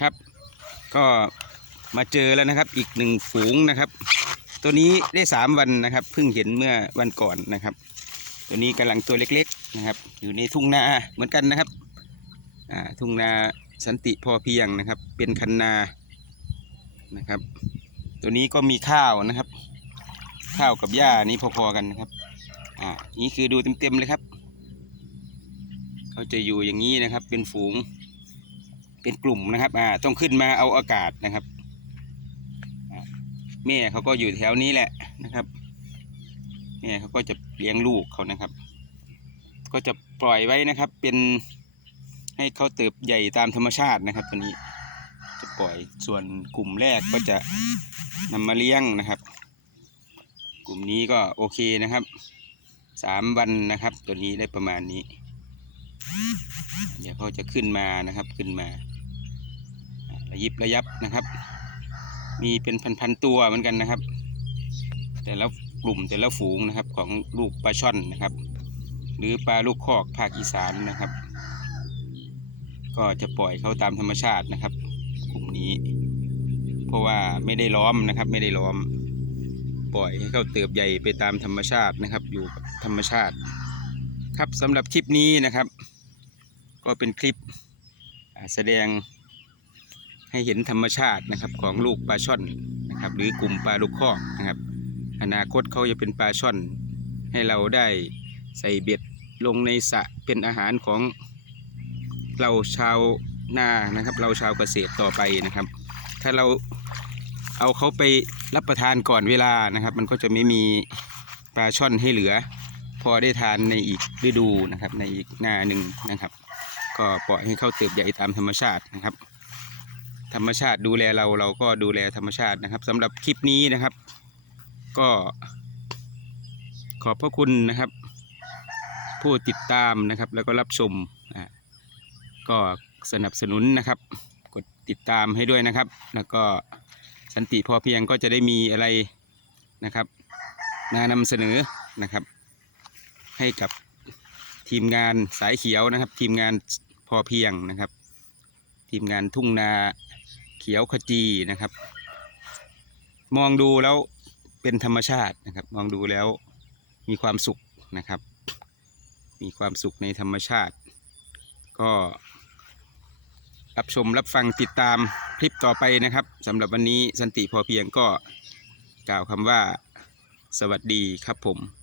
ครับ ก็มาเจอแล้วนะครับ อีกหนึ่งฝูงนะครับ ตัวนี้ได้สามวันนะครับเพิ่งเห็นเมื่อวันก่อนนะครับ ตัวนี้กำลังตัวเล็กๆนะครับ อยู่ในทุ่งนาเหมือนกันนะครับอ่าทุ่งนาสันติพอเพียงนะครับ เป็นคันนานะครับ ตัวนี้ก็มีข้าวนะครับ ข้าวกับหญ้านี่พอๆกันนะครับอ่านี่คือดูเต็มๆเลยครับ เขาจะอยู่อย่างนี้นะครับ เป็นฝูง เป็นกลุ่มนะครับอ่าต้องขึ้นมาเอาอากาศนะครับแม่เขาก็อยู่แถวนี้แหละนะครับแม่เขาก็จะเลี้ยงลูกเขานะครับ ก็จะปล่อยไว้นะครับ เป็นให้เขาเติบใหญ่ตามธรรมชาตินะครับตัวนี้จะปล่อยส่วนกลุ่มแรกก็จะนำมาเลี้ยงนะครับ กลุ่มนี้ก็โอเคนะครับสามวันนะครับ ตัวนี้ได้ประมาณนี้ เดี๋ยวเขาจะขึ้นมานะครับขึ้นมา ระยิบระยับนะครับ มีเป็นพันๆตัวเหมือนกันนะครับ แต่ละกลุ่มแต่ละฝูงนะครับของลูกปลาช่อนนะครับ หรือปลาลูกคอกภาคอีสานนะครับ ก็จะปล่อยเขาตามธรรมชาตินะครับ กลุ่มนี้ เพราะว่าไม่ได้ล้อมนะครับ ไม่ได้ล้อม ปล่อยให้เขาเติบใหญ่ไปตามธรรมชาตินะครับ อยู่กับธรรมชาติ ครับสำหรับคลิปนี้นะครับ ก็เป็นคลิปแสดง ให้เห็นธรรมชาตินะครับของลูกปลาช่อนนะครับหรือกลุ่มปลาลูกคอกนะครับ อนาคตเขาจะเป็นปลาช่อน ให้เราได้ใส่เบ็ดลงในสระเป็นอาหารของเราชาวนานะครับ เราชาวเกษตรต่อไปนะครับ ถ้าเราเอาเขาไปรับประทานก่อนเวลานะครับ มันก็จะไม่มีปลาช่อนให้เหลือ พอได้ทานในอีกฤดูนะครับ ในอีกหน้าหนึ่งนะครับ ก็ปล่อยให้เขาเติบใหญ่ตามธรรมชาตินะครับ ธรรมชาติดูแลเราเราก็ดูแลธรรมชาตินะครับสำหรับคลิปนี้นะครับ ก็ ขอบพระคุณนะครับ ผู้ติดตามนะครับ แล้วก็รับชมอ่าก็สนับสนุนนะครับ กดติดตามให้ด้วยนะครับ แล้วก็สันติพอเพียงก็จะได้มีอะไรนะครับมานำเสนอนะครับ ให้กับทีมงานสายเขียวนะครับ ทีมงานพอเพียงนะครับ ทีมงานทุ่งนา เขียวขจีนะครับ มองดูแล้วเป็นธรรมชาตินะครับ มองดูแล้วมีความสุขนะครับ มีความสุขในธรรมชาติ ก็รับชมรับฟังติดตามคลิปต่อไปนะครับสำหรับวันนี้สันติพอเพียงก็กล่าวคำว่า สวัสดีครับผม